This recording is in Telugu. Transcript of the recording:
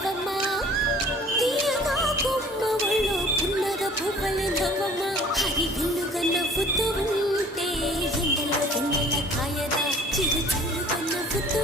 నవ్వమ్మా తీయగా కొమ్మ ఒళ్ళో పున్నగ పువ్వులు నవ్వమ్మా హరి విల్లుగా నవ్వుతూ ఉంటే ఎండలో వెన్నెల కాయదా చిరు చల్లుగా నవ్వుతూ